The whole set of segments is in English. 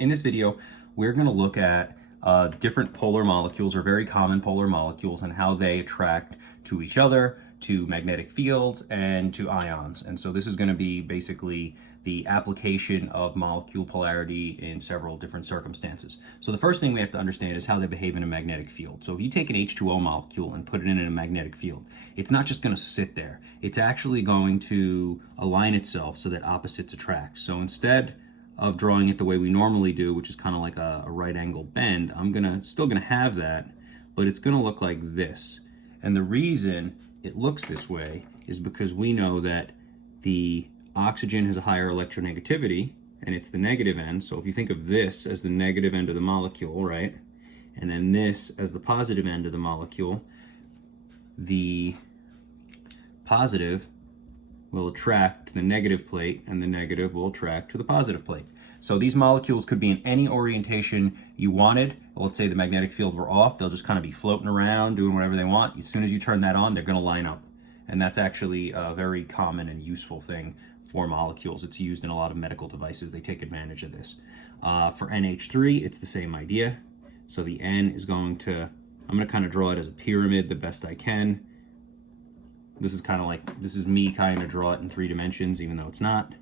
In this video, we're going to look at different polar molecules, or very common polar molecules, and how they attract to each other, to magnetic fields, and to ions. And so this is going to be basically the application of molecule polarity in several different circumstances. So the first thing we have to understand is how they behave in a magnetic field. So if you take an H2O molecule and put it in a magnetic field, it's not just going to sit there. It's actually going to align itself so that opposites attract. So instead of drawing it the way we normally do, which is kind of like a right angle bend, I'm still gonna have that, but it's gonna look like this. And the reason it looks this way is because we know that the oxygen has a higher electronegativity, and it's the negative end. So if you think of this as the negative end of the molecule, right? And then this as the positive end of the molecule, the positive will attract to the negative plate, and the negative will attract to the positive plate. So these molecules could be in any orientation you wanted. Let's say the magnetic field were off, they'll just kind of be floating around, doing whatever they want. As soon as you turn that on, they're gonna line up. And that's actually a very common and useful thing for molecules. It's used in a lot of medical devices. They take advantage of this. For NH3, it's the same idea. So the N is I'm gonna kind of draw it as a pyramid the best I can. This is me kind of draw it in 3 dimensions, even though it's not.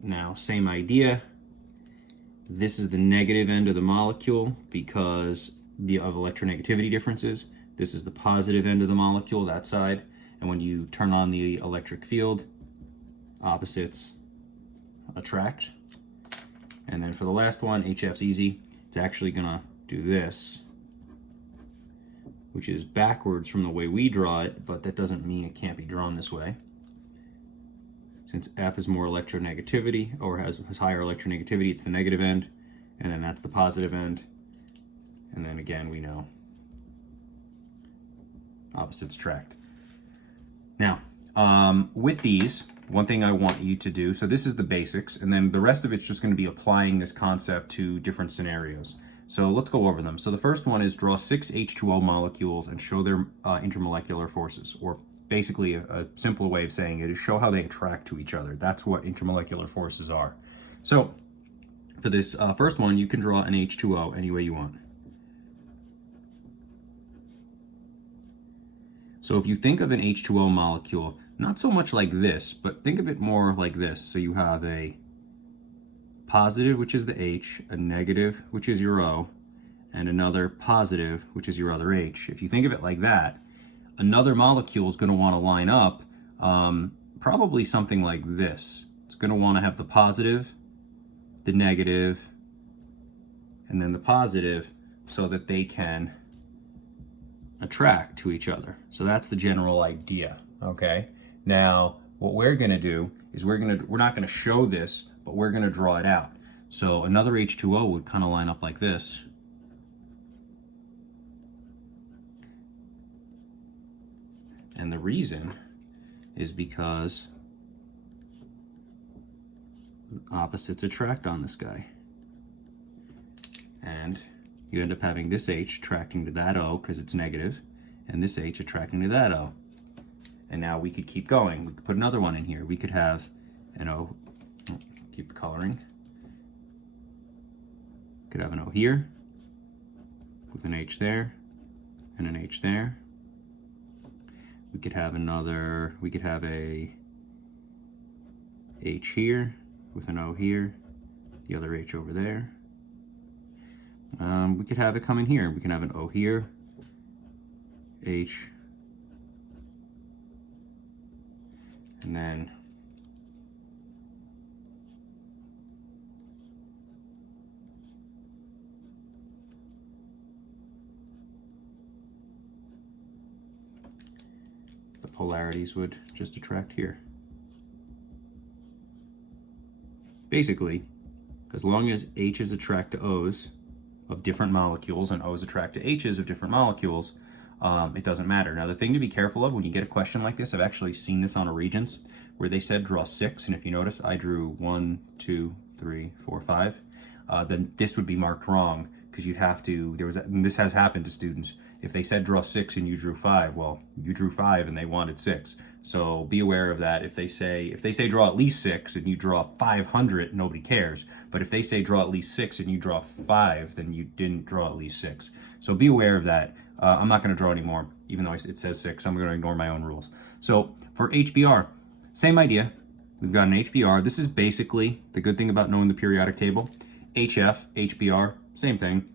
Now, same idea. This is the negative end of the molecule because of electronegativity differences. This is the positive end of the molecule, that side. And when you turn on the electric field, opposites attract. And then for the last one, HF's easy. It's actually gonna do this, which is backwards from the way we draw it, but that doesn't mean it can't be drawn this way. Since F is more electronegativity, or has higher electronegativity, it's the negative end, and then that's the positive end. And then again, we know opposites attract. Now, with these, one thing I want you to do, so this is the basics, and then the rest of it's just going to be applying this concept to different scenarios. So let's go over them. So the first one is draw 6 H2O molecules and show their intermolecular forces, or basically a simpler way of saying it is show how they attract to each other. That's what intermolecular forces are. So for this first one, you can draw an H2O any way you want. So if you think of an H2O molecule, not so much like this, but think of it more like this. So you have a positive, which is the H, a negative, which is your O, and another positive, which is your other H. If you think of it like that, another molecule is going to want to line up probably something like this. It's going to want to have the positive, the negative, and then the positive, so that they can attract to each other. So that's the general idea, okay? Now, what we're going to do is we're not going to show this, but we're going to draw it out. So another H2O would kind of line up like this. And the reason is because opposites attract on this guy. And you end up having this H attracting to that O because it's negative, and this H attracting to that O. And now we could keep going. We could put another one in here. We could have an O, keep the coloring. Could have an O here with an H there and an H there. We could have a H here with an O here, the other H over there. We could have it come in here. We can have an O here, H, and then the polarities would just attract here. Basically, as long as H's attract to O's of different molecules and O's attract to H's of different molecules, it doesn't matter. Now, the thing to be careful of when you get a question like this, I've actually seen this on a Regents where they said draw 6, and if you notice, I drew 1, 2, 3, 4, 5. Then this would be marked wrong because you'd have to, and this has happened to students, if they said draw 6 and you drew 5, well, you drew 5 and they wanted 6. So be aware of that. If they say draw at least 6 and you draw 500, nobody cares. But if they say draw at least 6 and you draw 5, then you didn't draw at least 6. So be aware of that. I'm not going to draw anymore, even though it says 6. I'm going to ignore my own rules. So for HBr, same idea. We've got an HBr. This is basically the good thing about knowing the periodic table. HF, HBr, same thing.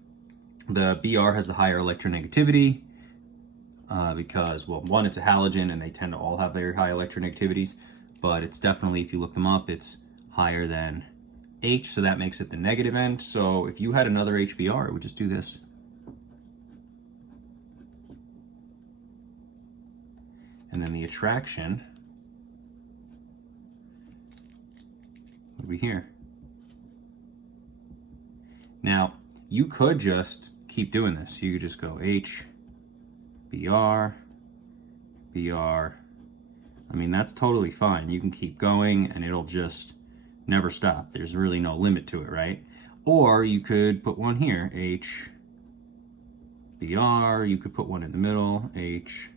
The Br has the higher electronegativity because, well, one, it's a halogen and they tend to all have very high electronegativities, but it's definitely, if you look them up, it's higher than H, so that makes it the negative end. So if you had another HBr, it would just do this. And then the attraction would be here. Now, you could just keep doing this. You could just go H, Br, Br. I mean, that's totally fine. You can keep going and it'll just never stop. There's really no limit to it, right? Or you could put one here, H, Br. You could put one in the middle, H,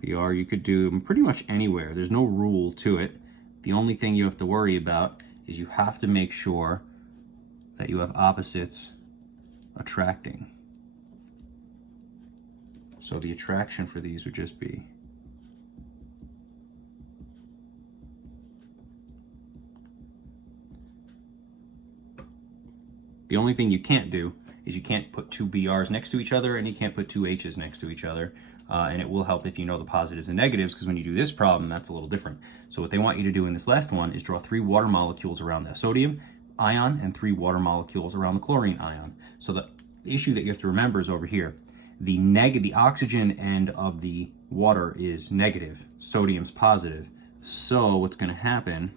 Br. You could do them pretty much anywhere. There's no rule to it. The only thing you have to worry about is you have to make sure that you have opposites attracting. So the attraction for these would just be the only thing you can't do is you can't put two BRs next to each other and you can't put two H's next to each other. And it will help if you know the positives and negatives, because when you do this problem, that's a little different. So what they want you to do in this last one is draw 3 water molecules around the sodium ion and 3 water molecules around the chlorine ion. So the issue that you have to remember is over here. The oxygen end of the water is negative, sodium's positive. So what's going to happen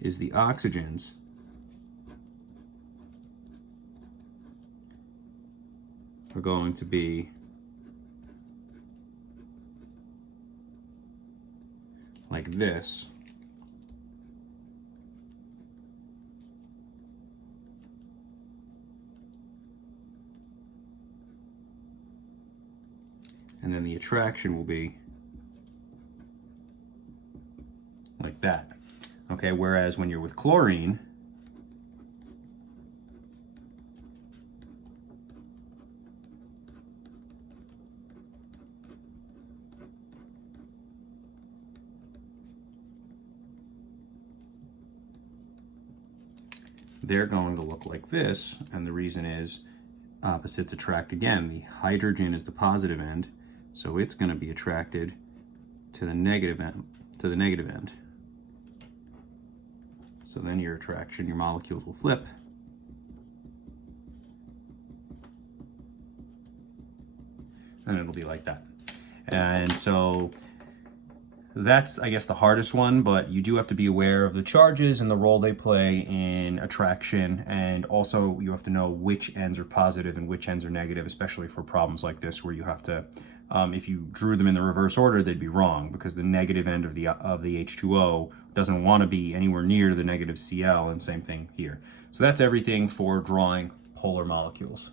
is the oxygens are going to be like this. And then the attraction will be like that. Okay, whereas when you're with chlorine, they're going to look like this, and the reason is opposites attract again. The hydrogen is the positive end, so it's going to be attracted to the negative end. So then your attraction, your molecules will flip. And it'll be like that. And so that's, I guess, the hardest one, but you do have to be aware of the charges and the role they play in attraction. And also you have to know which ends are positive and which ends are negative, especially for problems like this where you have to, if you drew them in the reverse order, they'd be wrong because the negative end of the H2O doesn't want to be anywhere near the negative Cl, and same thing here. So that's everything for drawing polar molecules.